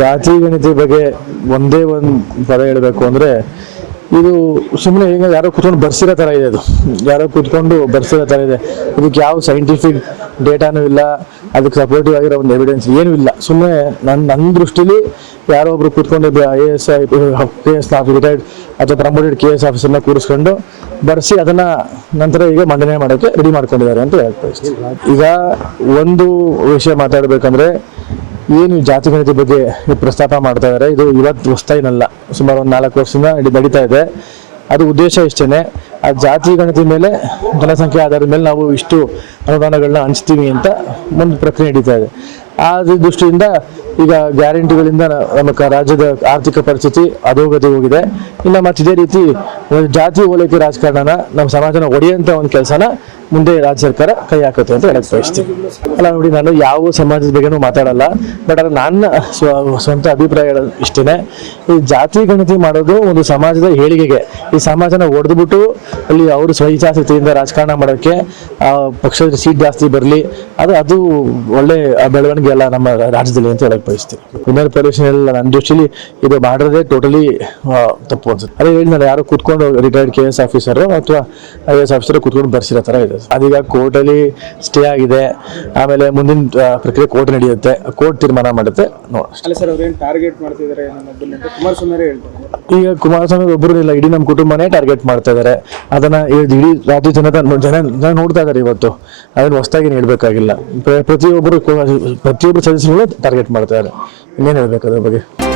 ಜಾತಿ ಗಣಿತ ಬಗ್ಗೆ ಒಂದೇ ಒಂದು ಪದ ಹೇಳಬೇಕು ಅಂದ್ರೆ ಇದು ಸುಮ್ಮನೆ ಈಗ ಯಾರೋ ಕುತ್ಕೊಂಡು ಬರ್ಸಿರೋ ತರ ಇದೆ ಅದು. ಯಾರೋ ಕುತ್ಕೊಂಡು ಬರ್ಸಿರೋ ತರ ಇದೆ. ಇದಕ್ಕೆ ಯಾವ ಸೈಂಟಿಫಿಕ್ ಡೇಟಾನೂ ಇಲ್ಲ. ಅದಕ್ಕೆ ಸಪೋರ್ಟಿವ್ ಆಗಿರೋ ಒಂದು ಎವಿಡೆನ್ಸ್ ಏನೂ ಇಲ್ಲ. ಸುಮ್ಮನೆ ನನ್ನ ನನ್ನ ದೃಷ್ಟಿಲಿ ಯಾರೋ ಒಬ್ರು ಕೂತ್ಕೊಂಡು I S I K S retired ಅಥವಾ ಪ್ರಮೋಟೆಡ್ ಕೆ ಎಸ್ ಆಫೀಸರ್ನ ಕೂರಿಸ್ಕೊಂಡು ಬರ್ಸಿ ಅದನ್ನ ನಂತರ ಈಗ ಮಂಡನೆ ಮಾಡೋಕ್ಕೆ ರೆಡಿ ಮಾಡ್ಕೊಂಡಿದ್ದಾರೆ ಅಂತ ಹೇಳ್ತಾ ಈಗ ಒಂದು ವಿಷಯ ಮಾತಾಡಬೇಕಂದ್ರೆ ಏನು ಜಾತಿ ಗಣತಿ ಬಗ್ಗೆ ಪ್ರಸ್ತಾಪ ಮಾಡ್ತಾ ಇದ್ದಾರೆ ಇದು ಇವತ್ತು ಹೊಸ್ತಾಯಿನಲ್ಲ ಸುಮಾರು ಒಂದು ನಾಲ್ಕು ವರ್ಷದಿಂದ ಇಲ್ಲಿ ನಡೀತಾ ಇದೆ. ಅದು ಉದ್ದೇಶ ಇಷ್ಟೇನೆ. ಆ ಜಾತಿ ಗಣತಿ ಮೇಲೆ, ಜನಸಂಖ್ಯೆ ಆಧಾರದ ಮೇಲೆ ನಾವು ಇಷ್ಟು ಅನುದಾನಗಳನ್ನ ಹಂಚ್ತೀವಿ ಅಂತ ಒಂದು ಪ್ರಕ್ರಿಯೆ ನಡೀತಾ ಇದೆ. ಆ ದೃಷ್ಟಿಯಿಂದ ಈಗ ಗ್ಯಾರಂಟಿಗಳಿಂದ ನಮ್ಮ ರಾಜ್ಯದ ಆರ್ಥಿಕ ಪರಿಸ್ಥಿತಿ ಅಧೋಗತಿ ಹೋಗಿದೆ. ಇನ್ನು ಮತ್ತೆ ಇದೇ ರೀತಿ ಜಾತಿ ಓಲೈಕೆ ರಾಜಕಾರಣನ ನಮ್ಮ ಸಮಾಜನ ಒಡೆಯಂತ ಒಂದು ಕೆಲಸನ ಮುಂದೆ ರಾಜ್ಯ ಸರ್ಕಾರ ಕೈ ಹಾಕುತ್ತೆ ಅಂತ ಹೇಳಕ್ ಬಯಸ್ತೀನಿ. ಅಲ್ಲ, ನೋಡಿ, ನಾನು ಯಾವ ಸಮಾಜದ ಬಗ್ಗೆನೂ ಮಾತಾಡಲ್ಲ ಬಟ್ ಅದು ನನ್ನ ಸ್ವ- ಸ್ವಂತ ಅಭಿಪ್ರಾಯ ಇಷ್ಟೇ ಈ ಜಾತಿ ಗಣತಿ ಮಾಡೋದು ಒಂದು ಸಮಾಜದ ಏಳಿಗೆಗೆ. ಈ ಸಮಾಜನ ಒಡೆದ್ಬಿಟ್ಟು ಅಲ್ಲಿ ಅವರು ಸ್ವಇಚ್ಛಾಸಕ್ತಿಯಿಂದ ರಾಜಕಾರಣ ಮಾಡೋಕ್ಕೆ, ಆ ಪಕ್ಷದ ಸೀಟ್ ಜಾಸ್ತಿ ಬರಲಿ, ಅದು ಅದು ಒಳ್ಳೆ ಬೆಳವಣಿಗೆ ಅಲ್ಲ ನಮ್ಮ ರಾಜ್ಯದಲ್ಲಿ ಅಂತ ಹೇಳಕ್ ಬಯಸ್ತೀನಿ. ಪೊಲ್ಯೂಷನ್ ಎಲ್ಲ ನನ್ನ ದೃಷ್ಟಿಲಿ ಇದು ಮಾಡೋದೇ ಟೋಟಲಿ ತಪ್ಪು ಅನ್ಸುತ್ತೆ. ಅದೇ ಹೇಳಿದ್ನಲ್ಲ, ಯಾರು ಕೂತ್ಕೊಂಡು ರಿಟೈರ್ಡ್ ಕೆ ಎಸ್ ಆಫೀಸರ್ ಅಥವಾ ಐ ಎಸ್ ಆಫೀಸರ್ ಕೂತ್ಕೊಂಡು ಬರ್ಸಿರೋ ಥರ ಇದೆ. ಅದೀಗ ಕೋರ್ಟಲ್ಲಿ ಸ್ಟೇ ಆಗಿದೆ. ಆಮೇಲೆ ಮುಂದಿನ ಪ್ರಕ್ರಿಯೆ ಕೋರ್ಟ್ ನಡೆಯುತ್ತೆ. ಕೋರ್ಟ್ ತೀರ್ಮಾನ ಮಾಡುತ್ತೆ. ನೋಡೋಣ ಸರ್ ಅವ್ರೇನು ಟಾರ್ಗೆಟ್ ಮಾಡ್ತಿದ್ದಾರೆ ಕುಮಾರಸ್ವಾಮಿ ಈಗ ಕುಮಾರಸ್ವಾಮಿ ಒಬ್ಬರು ಇಲ್ಲ ಇಡೀ ನಮ್ಮ ಕುಟುಂಬನೇ ಟಾರ್ಗೆಟ್ ಮಾಡ್ತಾ ಇದಾರೆ. ಅದನ್ನ ಇಡೀ ರಾಜ್ಯ ಜನತ ಜನ ಜನ ನೋಡ್ತಾ ಇದ್ದಾರೆ ಇವತ್ತು. ಅದನ್ನ ಹೊಸದಾಗಿ ಹೇಳ್ಬೇಕಾಗಿಲ್ಲ. ಪ್ರ- ಪ್ರತಿಯೊಬ್ಬರು ಪ್ರತಿಯೊಬ್ಬರು ಸದಸ್ಯರು ಟಾರ್ಗೆಟ್ ಮಾಡ್ತಾ ಇದಾರೆ. ಇನ್ನೇನು ಹೇಳ್ಬೇಕು ಅದ್ರ ಬಗ್ಗೆ?